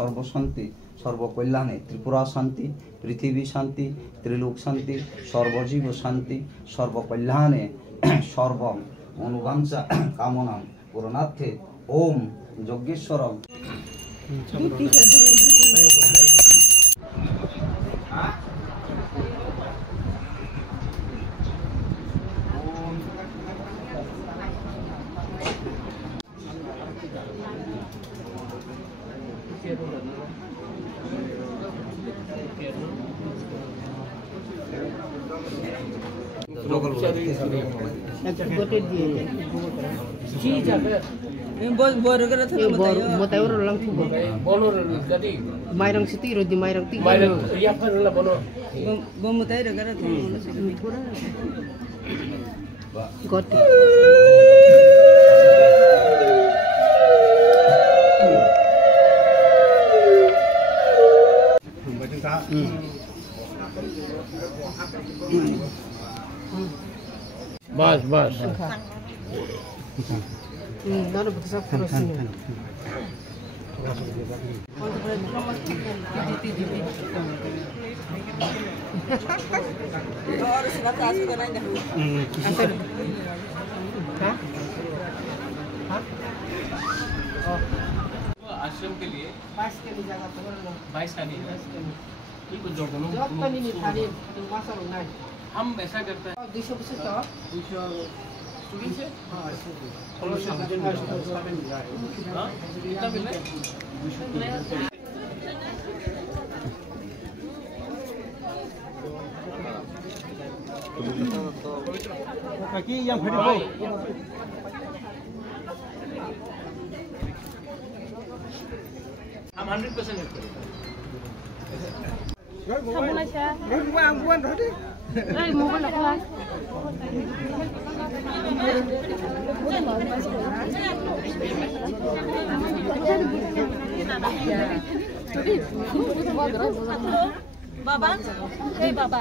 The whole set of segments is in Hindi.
सर्वशांति सर्वकल्याणे त्रिपुरा शांति पृथ्वी शांति त्रिलोक शांति सर्वजीव शांति सर्वकल्याणे सर्व अनुवांछा कामना पूर्णार्थे ओम यज्ञेश्वरम। Mairang situ di mairang tiga. Mairang iya kan lah bono. Bomo tayo dagat. Got. Bas bas. Naruh besar terus ini. आश्रम के लिए 22 के लिए जगह तो 22 का नहीं ये कुछ जोड़ दो जॉब तो नहीं थारी मासा नहीं हम ऐसा करते हैं 200 पैसे तो 200 स्टूडेंट से हां कितना मिल रहा है Kaki yang berapa? हम 100% हेल्प करेंगे। Sabuna siya. Buan tadi. Ay, mo na ko. Baba? Hey Baba.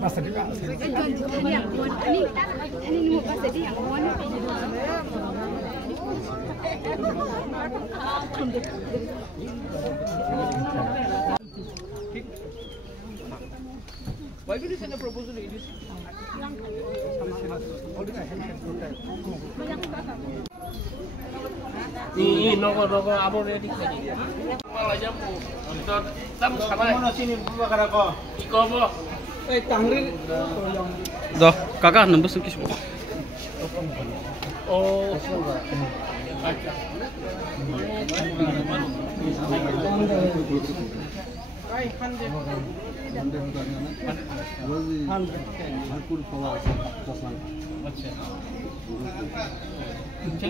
Masa di mana? Ini mau pas tadi yang mana? Why did you send a proposal to ADC? Ini noko abo ready kali. Malah jamu. Untuk tamu sama. Mana sini bakar aku? Iko bo. Tangri. Dah, kakak nembus kis. Oh. Acha. Kai hande. अच्छा